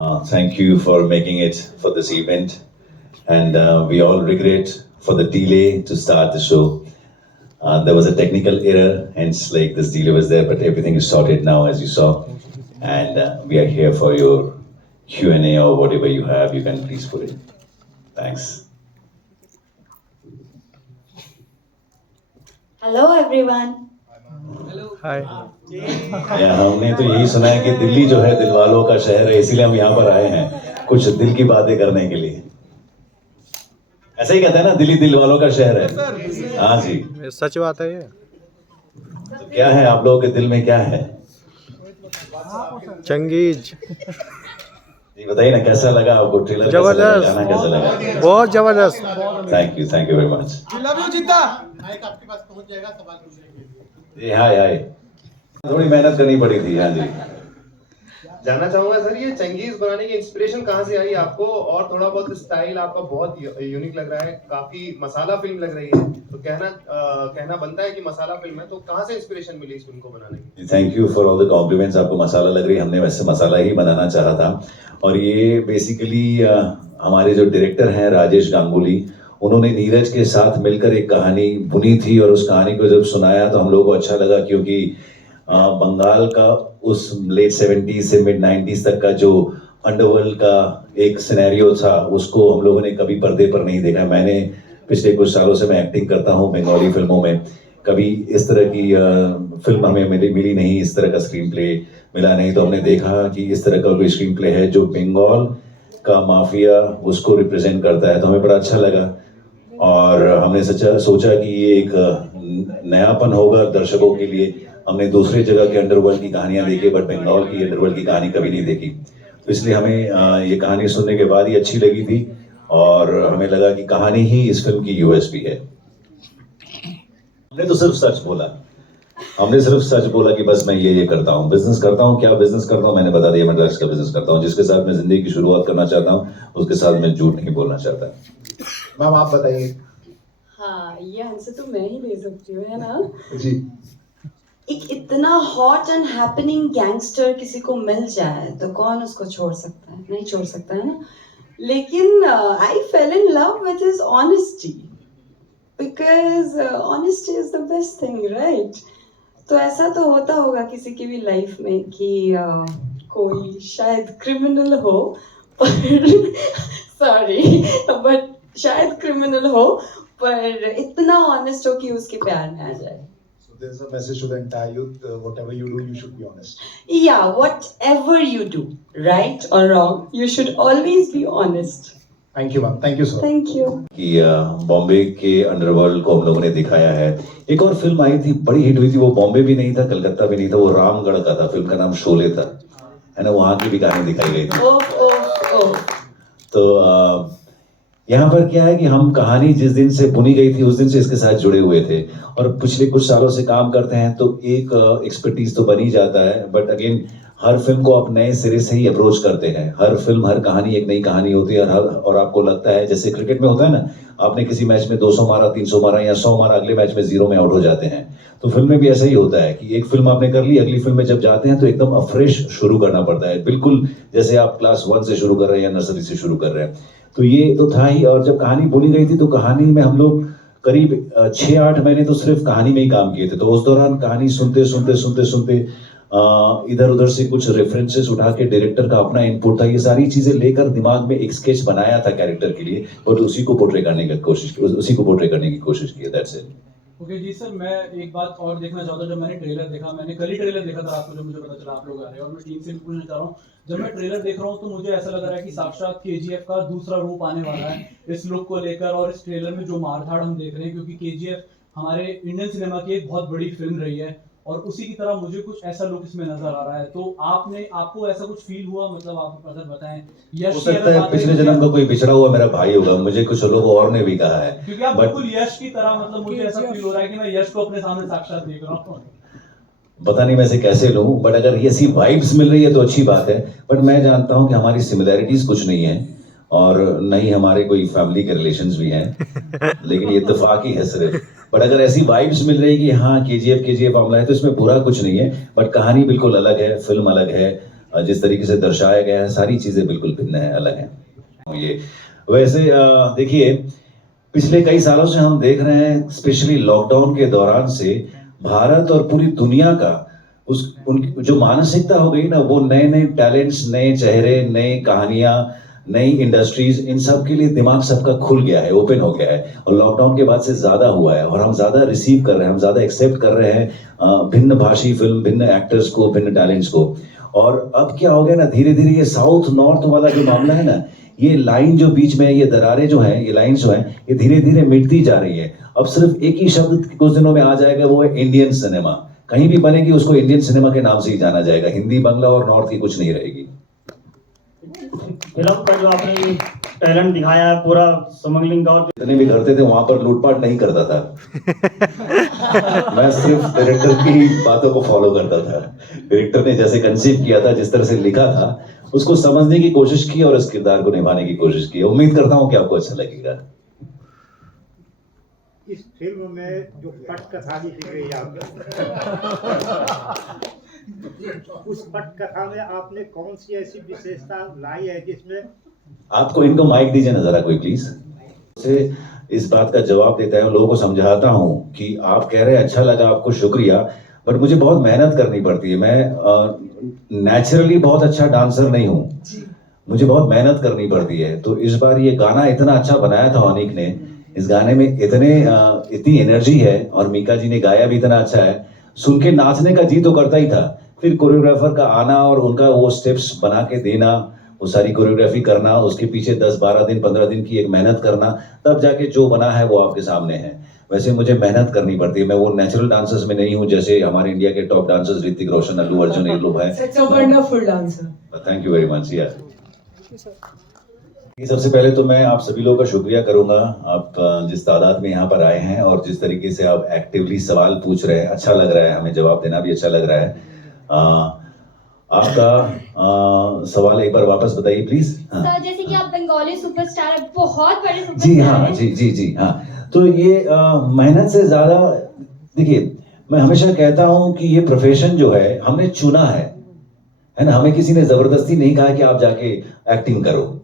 Thank you for making it for this event, and we all regret for the delay to start the show. There was a technical error, hence like this delay was there, but everything is sorted now, as you saw, and we are here for your Q&A or whatever you have. You can please put it. Thanks. Hello everyone. हाय हमने तो यही सुना है कि दिल्ली जो है दिल वालों का शहर है, इसीलिए हम यहाँ पर आए हैं कुछ दिल की बातें करने के लिए। ऐसा ही कहते हैं ना, दिल्ली दिल वालों का शहर है। हाँ जी, सच बात है ये। तो क्या है आप लोगों के दिल में, क्या है? चंगेज ये बताइए ना, कैसा लगा आपको ट्रेलर? जबरदस्त, गाना कैसा लगा? बहुत जबरदस्त। Thank you very much. Mic आपके पास पहुंच जाएगा सवाल पूछने के लिए। जी हाय, थोड़ी मेहनत करनी पड़ी थी। हाँ जी, जानना चाहूंगा सर, ये चंगेज बनाने की इंस्पिरेशन कहाँ से आई आपको? और थोड़ा बहुत स्टाइल आपका बहुत यूनिक लग रहा है, काफी मसाला फिल्म लग रही है, तो कहना बनता है कि मसाला फिल्म है, तो कहाँ से इंस्पिरेशन मिली इस फिल्म को बनाने की? Thank you for all the compliments. आपको मसाला लग रही है, हमने वैसे मसाला ही बनाना चाहा था। और ये बेसिकली हमारे जो डायरेक्टर हैं राजेश गांगुली, उन्होंने नीरज के साथ मिलकर एक कहानी बुनी थी, और उस कहानी को जब सुनाया तो हम लोगों को अच्छा लगा, क्योंकि बंगाल का उस लेट 70s से मिड 90s तक का जो अंडरवर्ल्ड का एक सिनेरियो था, उसको हम लोगों ने कभी पर्दे पर नहीं देखा। मैंने पिछले कुछ सालों से मैं एक्टिंग करता हूँ बंगाली फिल्मों में, कभी इस तरह की फिल्म हमें मिली नहीं, इस तरह का स्क्रीन प्ले मिला नहीं। तो हमने देखा कि इस तरह का कोई स्क्रीन प्ले है जो बंगाल का माफिया उसको रिप्रेजेंट करता है, तो हमें बड़ा अच्छा लगा। और हमने सोचा कि ये एक नयापन होगा दर्शकों के लिए। हमने दूसरे जगह के अंडरवर्ल्ड की कहानियां देखी, बट बंगाल की अंडरवर्ल्ड की कहानी कभी नहीं देखी, तो इसलिए हमें ये कहानी सुनने के बाद ही अच्छी लगी थी, और हमें लगा कि कहानी ही इस फिल्म की यूएसपी है। हमने तो सिर्फ सच बोला, हमने सिर्फ सच बोला कि बस मैं ये करता हूँ, बिजनेस करता हूँ। क्या बिजनेस करता हूँ मैंने बता दिया, मैं ड्रग्स का बिजनेस करता हूँ। जिसके साथ मैं जिंदगी की शुरुआत करना चाहता हूँ, उसके साथ मैं झूठ नहीं बोलना चाहता। मैम आप बताइए। हाँ, ये आंसर तो मैं ही दे सकती हूँ, है ना? जी। एक इतना हॉट एंड हैपनिंग गैंगस्टर किसी को मिल जाए तो कौन उसको छोड़ सकता है? नहीं छोड़ सकता, है ना? लेकिन I fell in love with his honesty, because honesty is the best thing, right? तो ऐसा तो होता होगा किसी की भी लाइफ में कि कोई शायद क्रिमिनल हो, पर सॉरी बट शायद क्रिमिनल हो, पर इतना ऑनेस्ट हो कि उसके प्यार में आ जाए। So there's a message to the entire youth, whatever you do, you should be honest. Yeah, whatever you do, right or wrong, you should always be honest. Thank you, ma'am. Thank you, sir. Thank you. कि बॉम्बे के underworld को हम लोगों ने दिखाया है। एक और फिल्म आई थी, बड़ी हिट हुई थी, वो बॉम्बे भी नहीं था, कलकत्ता भी नहीं था, वो रामगढ़ का था। फिल्म का नाम शोले था, है ना? वहाँ की भी कहानी दिखाई गई थी। Oh. तो यहाँ पर क्या है कि हम कहानी जिस दिन से बुनी गई थी उस दिन से इसके साथ जुड़े हुए थे, और पिछले कुछ सालों से काम करते हैं, तो एक एक्सपर्टीज तो बन ही जाता है। बट अगेन हर फिल्म को आप नए सिरे से ही अप्रोच करते हैं। हर फिल्म, हर कहानी एक नई कहानी होती है। और आपको लगता है जैसे क्रिकेट में होता है ना, आपने किसी मैच में 200 मारा, 300 मारा या 100 मारा, अगले मैच में 0 में आउट हो जाते हैं। तो फिल्म में भी ऐसा ही होता है कि एक फिल्म आपने कर ली, अगली फिल्म में जब जाते हैं तो एकदम अफ्रेश शुरू करना पड़ता है, बिल्कुल जैसे आप क्लास 1 से शुरू कर रहे हैं या नर्सरी से शुरू कर रहे हैं। तो ये तो था ही। और जब कहानी बोली गई थी तो कहानी में हम लोग करीब 6-8 महीने तो सिर्फ कहानी में ही काम किए थे। तो उस दौरान कहानी सुनते इधर उधर से कुछ रेफरेंसेस उठा के डायरेक्टर का अपना इनपुट था, ये सारी चीजें लेकर दिमाग में एक स्केच बनाया था कैरेक्टर के लिए, और उसी को पोर्ट्रे करने की कोशिश की। That's it. ओके जी सर, मैं एक बात और देखना चाहता हूँ। जब मैंने ट्रेलर देखा, मैंने कल ही ट्रेलर देखा था रात को, जब मुझे पता चला आप लोग आ रहे हैं, और मैं टीम से भी पूछना चाह रहा हूँ। जब मैं ट्रेलर देख रहा हूँ तो मुझे ऐसा लग रहा है कि साक्षात केजीएफ का दूसरा रूप आने वाला है इस लुक को लेकर, और इस ट्रेलर में जो मारधाड़ हम देख रहे हैं, क्योंकि केजीएफ हमारे इंडियन सिनेमा की एक बहुत बड़ी फिल्म रही है, और उसी की तरह मुझे कुछ ऐसा लुक इसमें नजर आ रहा है। तो आपको ऐसा कुछ फील हुआ? मतलब आप अगर बताएं। हो सकता है पिछले जन्म का कोई बिछड़ा हुआ मेरा भाई होगा, मुझे कुछ लोगों और ने भी कहा है, क्योंकि आप बिल्कुल यश की तरह, मतलब मुझे ऐसा फील हो रहा है कि मैं यश को अपने सामने साक्षात देख रहा हूँ। पता नहीं मैं इसे कैसे लूं, बट अगर ऐसी वाइब्स मिल रही है तो अच्छी बात है। बट मैं जानता हूं कि हमारी सिमिलैरिटीज कुछ नहीं है, और नहीं हमारे कोई फैमिली के रिलेशंस भी हैं, लेकिन ये इत्तेफाक ही है सिर्फ। बट अगर ऐसी वाइब्स मिल रही है कि हाँ केजीएफ मामला है, तो इसमें बुरा कुछ नहीं है। बट कहानी बिल्कुल अलग है, फिल्म अलग है, जिस तरीके से दर्शाया गया है, सारी चीजें बिल्कुल भिन्न है, अलग हैं। ये वैसे देखिए, पिछले कई सालों से हम देख रहे हैं, स्पेशली लॉकडाउन के दौरान से भारत और पूरी दुनिया का उनकी जो मानसिकता हो गई ना, वो नए नए टैलेंट्स, नए चेहरे, नई कहानियां, नई इंडस्ट्रीज, इन सब के लिए दिमाग सबका खुल गया है, ओपन हो गया है। और लॉकडाउन के बाद से ज्यादा हुआ है और हम ज्यादा रिसीव कर रहे हैं, हम ज्यादा एक्सेप्ट कर रहे हैं भिन्न भाषी फिल्म, भिन्न एक्टर्स को, भिन्न टैलेंट्स को। और अब क्या हो गया ना, धीरे धीरे ये साउथ नॉर्थ वाला जो मामला है ना, ये लाइन जो बीच में, ये दरारें जो हैं, ये लाइंस जो हैं, ये धीरे धीरे मिटती जा रही है। अब सिर्फ एक ही शब्द कुछ दिनों में आ जाएगा, वो है इंडियन सिनेमा। कहीं भी बनेगी उसको इंडियन सिनेमा के नाम से ही जाना जाएगा, हिंदी, बांग्ला और नॉर्थ की कुछ नहीं रहेगी। फिल्म का जो आपने टैलेंट दिखाया है पूरा स्मगलिंग का, और जितने भी करते थे वहां पर लूटपाट नहीं करता था। मैं सिर्फ डायरेक्टर की बातों को फॉलो करता था। डायरेक्टर ने जैसे कंसीव किया था, जिस तरह से लिखा था, उसको समझने की कोशिश की और इस किरदार को निभाने की कोशिश की। उम्मीद करता हूं कि आपको अच्छा लगेगा। इस फिल्म में जो पटकथा लिखी गई है उस पटकथा में आपने कौन सी ऐसी विशेषता लाई है जिसमें आपको इनको माइक दीजिए ना जरा कोई प्लीज। से इस बात का जवाब देता है, लोगों को समझाता हूं कि आप कह रहे हैं अच्छा लगा आपको, शुक्रिया, बट मुझे बहुत मेहनत करनी पड़ती है। मैं नेचुरली बहुत अच्छा डांसर नहीं हूं, मुझे बहुत मेहनत करनी पड़ती है। तो इस बार ये गाना इतना अच्छा बनाया था अनीक ने, इस गाने में इतनी एनर्जी है और मीका जी ने गाया भी इतना अच्छा है, सुन के नाचने का जी तो करता ही था। फिर कोरियोग्राफर का आना और उनका वो स्टेप्स बना के देना, वो सारी कोरियोग्राफी करना, उसके पीछे 10-12 दिन 15 दिन की एक मेहनत करना, तब जाके जो बना है वो आपके सामने है। वैसे मुझे मेहनत करनी पड़ती है, मैं वो नेचुरल डांसर्स में नहीं हूँ जैसे हमारे इंडिया के टॉप डांसर्स ऋतिक रोशन, अल्लू अर्जुन, ये लोग हैं। Thank you very much. ये सबसे पहले तो मैं आप सभी लोगों का शुक्रिया करूंगा, आप जिस तादाद में यहाँ पर आए हैं और जिस तरीके से आप एक्टिवली सवाल पूछ रहे हैं, अच्छा लग रहा है, हमें जवाब देना भी अच्छा लग रहा है। आपका सवाल एक बार वापस बताइए प्लीज। हाँ। सर, जैसे कि आप बंगाली सुपरस्टार, बहुत बड़े सुपरस्टार जी हाँ, जी हाँ। तो ये मेहनत से ज्यादा, देखिए मैं हमेशा कहता हूँ कि ये प्रोफेशन जो है हमने चुना है ना, हमें किसी ने जबरदस्ती नहीं कहा कि आप जाके एक्टिंग करो,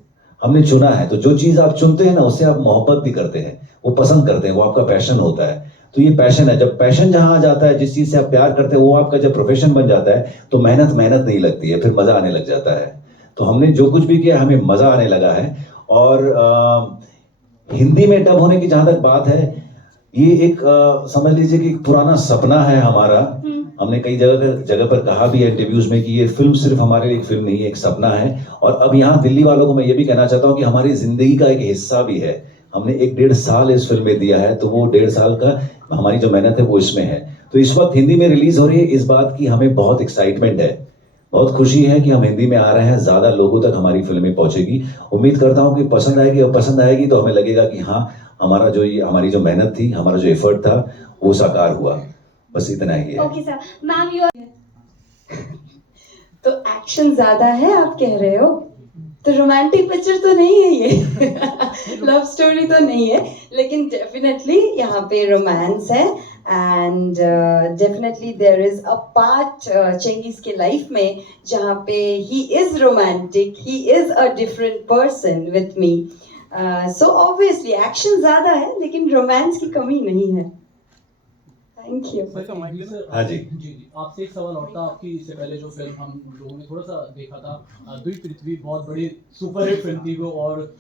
हमने चुना है। तो जो चीज आप चुनते हैं ना, उससे आप मोहब्बत भी करते हैं, वो पसंद करते हैं, वो आपका पैशन होता है। तो ये पैशन है, जब पैशन जहां आ जाता है, जिस चीज से आप प्यार करते हैं, वो आपका जब प्रोफेशन बन जाता है, तो मेहनत नहीं लगती है, फिर मजा आने लग जाता है। तो हमने जो कुछ भी किया, हमें मजा आने लगा है। और हिंदी में डब होने की जहां तक बात है, ये एक समझ लीजिए कि एक पुराना सपना है हमारा। हमने कई जगह पर कहा भी है इंटरव्यूज में कि ये फिल्म सिर्फ हमारे लिए एक फिल्म नहीं है, एक सपना है। और अब यहाँ दिल्ली वालों को मैं ये भी कहना चाहता हूँ कि हमारी जिंदगी का एक हिस्सा भी है। हमने 1-1.5 साल इस फिल्म में दिया है, तो वो 1.5 साल का हमारी जो मेहनत है वो इसमें है। तो इस वक्त हिंदी में रिलीज हो रही है, इस बात की हमें बहुत एक्साइटमेंट है, बहुत खुशी है कि हम हिंदी में आ रहे हैं, ज्यादा लोगों तक हमारी फिल्में पहुंचेगी। उम्मीद करता हूँ कि पसंद आएगी, और पसंद आएगी तो हमें लगेगा कि हाँ, हमारी जो मेहनत थी, हमारा जो एफर्ट था, वो साकार हुआ। बस इतना ही है। ओके सर, मैम यू तो एक्शन ज्यादा है आप कह रहे हो, तो रोमांटिक पिक्चर तो नहीं है ये। लव स्टोरी तो नहीं है, लेकिन डेफिनेटली यहाँ पे रोमांस है। And definitely there is a part Chengiz के लाइफ में जहाँ पे he is romantic, he is a different person with me. So obviously action ज्यादा है, लेकिन रोमांस की कमी नहीं है। Thank you. हाँ जी। जी, आपसे एक सवाल और था। आपकी इससे पहले जो फिल्म हम लोगों ने थोड़ा सा देखा था, दुई पृथ्वी, बहुत बड़ी सुपरहिट फिल्म थी वो, और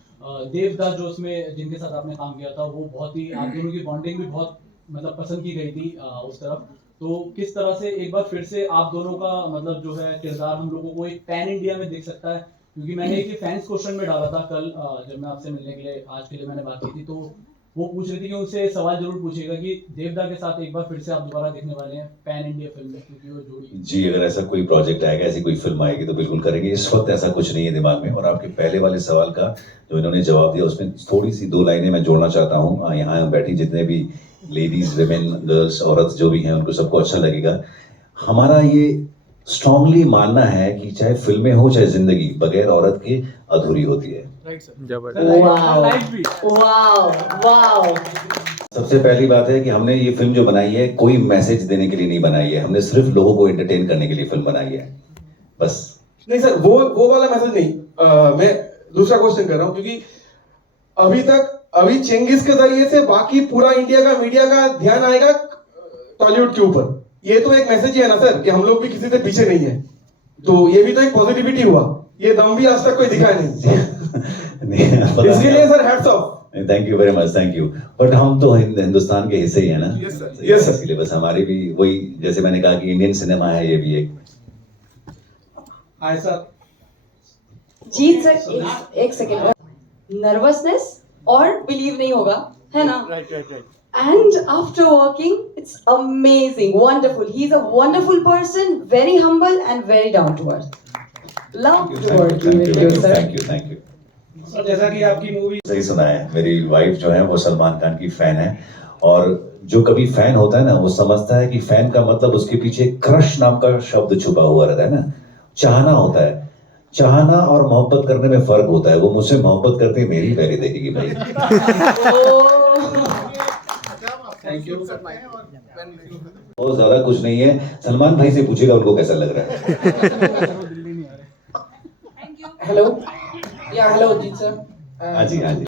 देवदास जो उसमें जिनके साथ आपने काम किया था, वो बहुत ही, आप दोनों की बॉन्डिंग भी बहुत मतलब पसंद की गई थी उस तरफ। तो किस तरह से एक बार फिर से आप दोनों का मतलब जो है किरदार हम लोगों को एक पैन इंडिया में देख सकता है? क्योंकि मैंने एक फैंस क्वेश्चन में डाला था कल, जब मैं आपसे मिलने के लिए आज के लिए मैंने बात की थी, तो वो पूछ रही थी कि उनसे सवाल जरूर पूछेगा कि देवदा के साथ एक बार फिर से आप दोबारा देखने वाले हैं पैन इंडिया फिल्म में, क्योंकि वो जोड़ी। जी, अगर ऐसा कोई प्रोजेक्ट आएगा, ऐसी कोई फिल्म आएगी तो बिल्कुल करेंगे। इस वक्त ऐसा कुछ नहीं है दिमाग में। और आपके पहले वाले सवाल का जो इन्होंने जवाब दिया, उसमें थोड़ी सी 2 लाइनें मैं जोड़ना चाहता हूँ। यहाँ बैठी जितने भी लेडीज, विमेन, गर्ल्स, औरत जो भी हैं, उनको सबको अच्छा लगेगा। हमारा ये स्ट्रांगली मानना है कि चाहे फिल्में हो चाहे जिंदगी, बगैर औरत के अधूरी होती है। सबसे पहली बात है कि हमने ये फिल्म जो बनाई है, कोई मैसेज देने के लिए नहीं बनाई है, हमने सिर्फ लोगों को एंटरटेन करने के लिए फिल्म बनाई है, बस। नहीं सर, वो वाला मैसेज नहीं। मैं दूसरा क्वेश्चन कर रहा हूँ, क्योंकि अभी चेंगिस के जरिए से बाकी पूरा इंडिया का मीडिया का ध्यान आएगा टॉलीवुड के ऊपर। ये तो एक मैसेज ही है ना सर, कि हम लोग भी किसी से पीछे नहीं है। तो ये भी तो एक पॉजिटिविटी हुआ। ये दम भी आज तक कोई दिखाया नहीं। इसके लिए sir hats off. Thank you very much, thank you. But हम तो हिंदुस्तान के हिस्से ही है ना। Yes, sir. Yes, sir. इसलिए बस हमारी भी वही, जैसे मैंने कहा कि इंडियन सिनेमा है, ये भी एक। Hi sir. जीत सर एक सेकेंड, नर्वसनेस और बिलीव नहीं होगा, है ना? Right And after working, it's amazing, wonderful. He's a wonderful person, very humble and very down to earth. Love to working with you, sir. Thank you, thank you. Sir जैसा कि आपकी movie सही सुना है। मेरी वाइफ जो है वो सलमान खान की फैन है, और जो कभी फैन होता है ना, वो समझता है कि फैन का मतलब उसके पीछे क्रश नाम का शब्द छुपा हुआ रहता है ना। चाहना होता है, चाहना और मोहब्बत करने में फर्क होता है। वो मुझसे मोहब्बत करती मेरी पहले देखेगी भाई। Thank you. बहुत ज्यादा कुछ नहीं है, सलमान भाई से पूछेगा उनको कैसा लग रहा है। हेलो, या हेलो जीत सर। हाँ जी, हाँ जी।